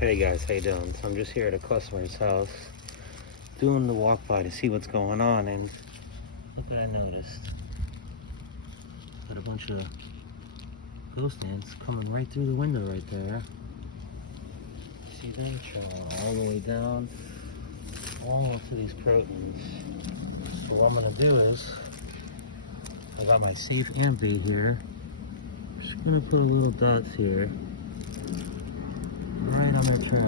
Hey guys, how you doing? So I'm just here at a customer's house doing the walk by to see what's going on, and look what I noticed. Got a bunch of ghost ants coming right through the window right there. See them trailing all the way down, all up to these proteins. So what I'm gonna do is, I got my safe ant bait here. Just gonna put a little dots here, right on the trail.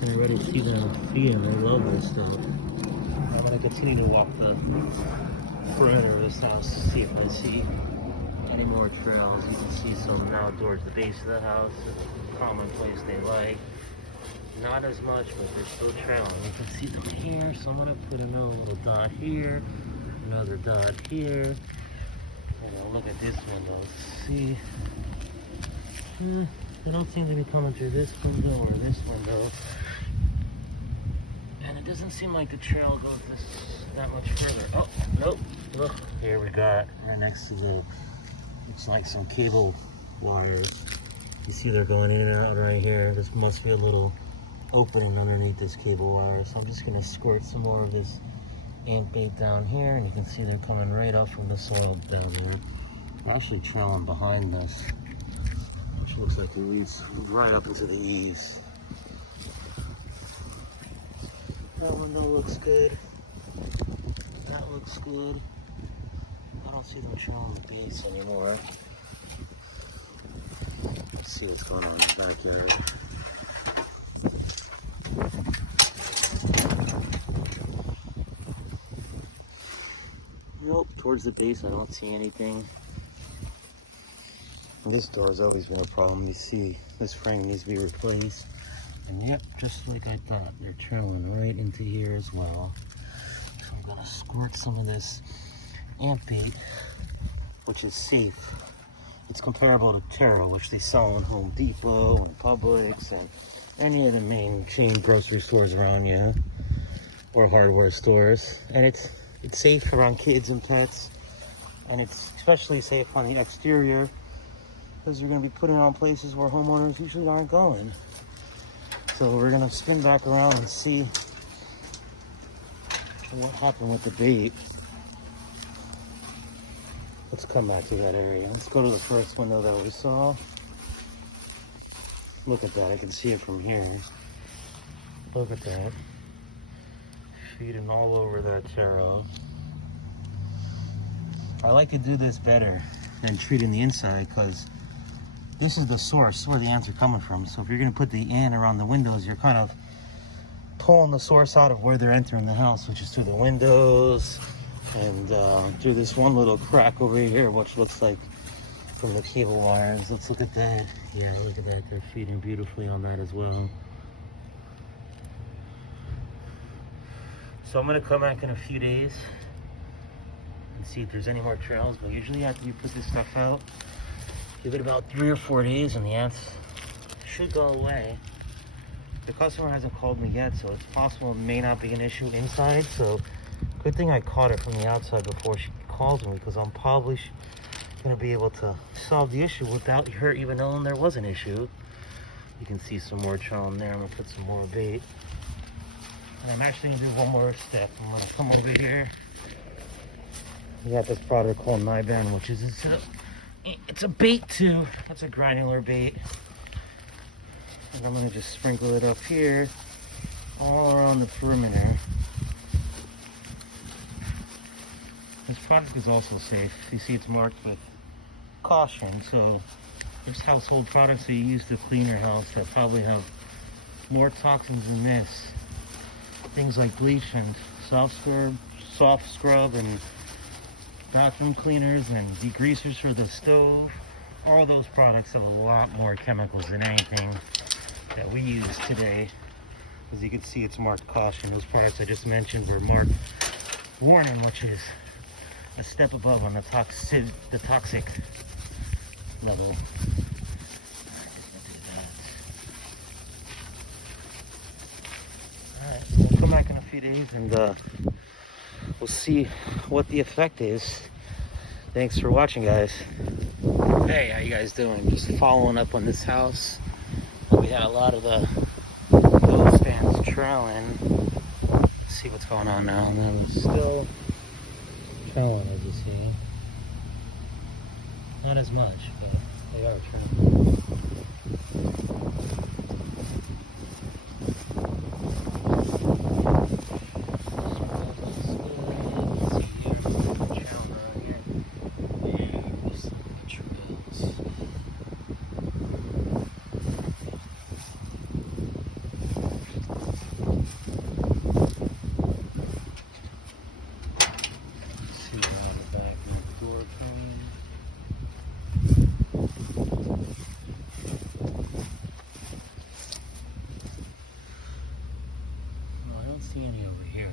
And I'm ready to keep them feeding. I love this stuff. I'm gonna continue to walk the perimeter of this house to see if I see any more trails. You can see some now towards the base of the house. It's a common place they like. Not as much, but they're still trailing. You can see them here, so I'm gonna put another little dot here, another dot here. And I'll look at this window. See, they don't seem to be coming through this window or this window. And it doesn't seem like the trail goes that much further. Oh, nope. Look, here we got right next to the, it's like some cable wires. You see they're going in and out right here. This must be a little opening underneath this cable wire. So I'm just gonna squirt some more of this ant bait down here, and you can see they're coming right up from the soil down there. They're actually trailing behind this, which looks like it leads right up into the eaves. That window looks good. That looks good. I don't see them trailing the base anymore. Let's see what's going on in the backyard. Nope, towards the base I don't see anything. And this door's always been a problem. You see, this frame needs to be replaced. And yep, just like I thought, they're trailing right into here as well. So I'm gonna squirt some of this ant bait, which is safe. It's comparable to Terra, which they sell in Home Depot and Publix and any of the main chain grocery stores around you, or hardware stores. And it's safe around kids and pets, and it's especially safe on the exterior because you're going to be putting it on places where homeowners usually aren't going. So we're going to spin back around and see what happened with the bait. Let's come back to that area. Let's go to the first window that we saw. Look at that. I can see it from here. Look at that. Feeding all over that Terra. I like to do this better than treating the inside because this is the source where the ants are coming from. So if you're going to put the ant around the windows, you're kind of pulling the source out of where they're entering the house, which is through the windows and through this one little crack over here, which looks like from the cable wires. Let's look at that. Yeah, look at that. They're feeding beautifully on that as well. So I'm going to come back in a few days and see if there's any more trails. But usually after you put this stuff out, give it about 3 or 4 days and the ants should go away. The customer hasn't called me yet, so it's possible it may not be an issue inside. So good thing I caught it from the outside before she calls me, because I'm probably going to be able to solve the issue without her even knowing there was an issue. You can see some more trail in there. I'm going to put some more bait. And I'm actually going to do one more step. I'm going to come over here. We got this product called Niban, which is it's a bait too. That's a granular bait. And I'm going to just sprinkle it up here, all around the perimeter. This product is also safe. You see it's marked with caution, so there's household products that you use to clean your house that probably have more toxins than this. Things like bleach and soft scrub and vacuum cleaners and degreasers for the stove. All those products have a lot more chemicals than anything that we use today. As you can see, it's marked caution. Those products I just mentioned were marked warning, which is a step above on the toxic level. Alright, we'll come back in a few days and we'll see what the effect is. Thanks for watching, guys. Hey, how you guys doing? Just following up on this house. We had a lot of those stands trailing. Let's see what's going on now. And they're still trailing, as you see. Not as much, but they are trailing. See any over here.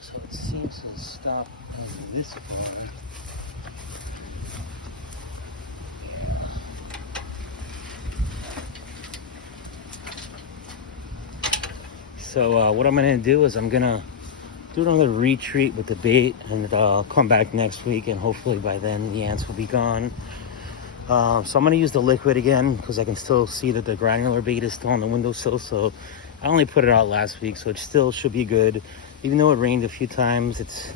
So it seems to stop over this board. So what I'm gonna do is I'm gonna do another retreat with the bait, and I'll come back next week, and hopefully by then the ants will be gone. So I'm going to use the liquid again because I can still see that the granular bait is still on the windowsill. So I only put it out last week, so it still should be good. Even though it rained a few times, it's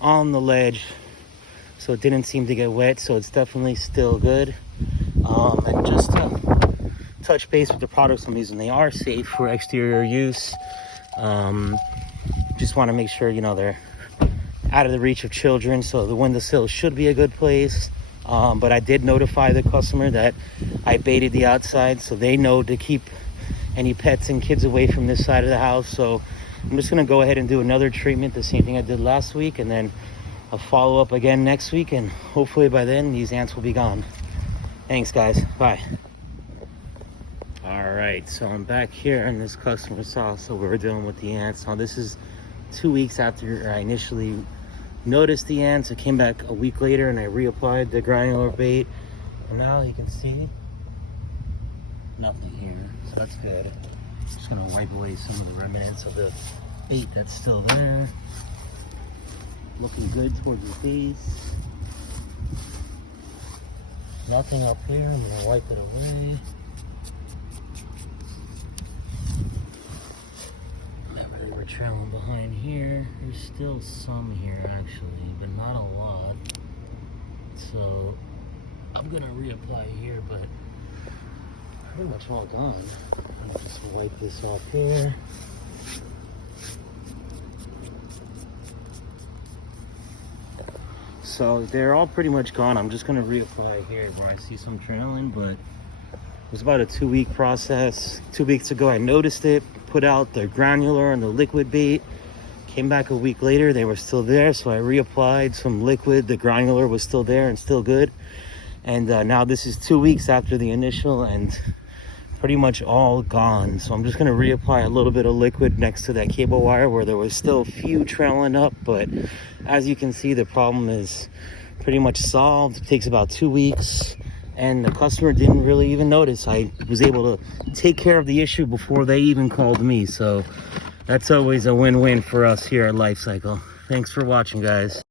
on the ledge, so it didn't seem to get wet. So it's definitely still good. And just to touch base with the products I'm using, they are safe for exterior use. Just want to make sure, you know, they're out of the reach of children. So the windowsill should be a good place. But I did notify the customer that I baited the outside, so they know to keep any pets and kids away from this side of the house. So I'm just going to go ahead and do another treatment, the same thing I did last week, and then I'll follow up again next week, and hopefully by then these ants will be gone. Thanks, guys. Bye. All right, so I'm back here in this customer's house, so we're dealing with the ants. Now this is 2 weeks after I initially noticed the ants. I came back a week later and I reapplied the granular bait, and now you can see nothing here, so that's good. Just gonna wipe away some of the remnants of the bait that's still there. Looking good towards the base. Nothing up here. I'm gonna wipe it away. They were trailing behind here. There's still some here actually, but not a lot. So I'm gonna reapply here, but pretty much all gone. I'm gonna just wipe this off here. So they're all pretty much gone. I'm just gonna reapply here where I see some trailing, but it was about a 2-week process. 2 weeks ago I noticed it, put out the granular and the liquid bait. Came back a week later, they were still there, so I reapplied some liquid. The granular was still there and still good. And now this is 2 weeks after the initial, and pretty much all gone. So I'm just gonna reapply a little bit of liquid next to that cable wire where there was still a few trailing up, but as you can see, the problem is pretty much solved. It takes about 2 weeks, and the customer didn't really even notice. I was able to take care of the issue before they even called me. So that's always a win-win for us here at Life Cycle. Thanks for watching, guys.